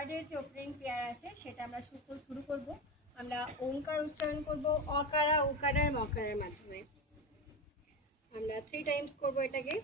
ওয়ার্ডের যে opening pair আছে সেটা আমরা শুরু করব। আমরা ওঙ্কার উচ্চারণ করব অকারা উকারার মকারের মাধ্যমে। আমরা 3 টাইমস করব এটাকে।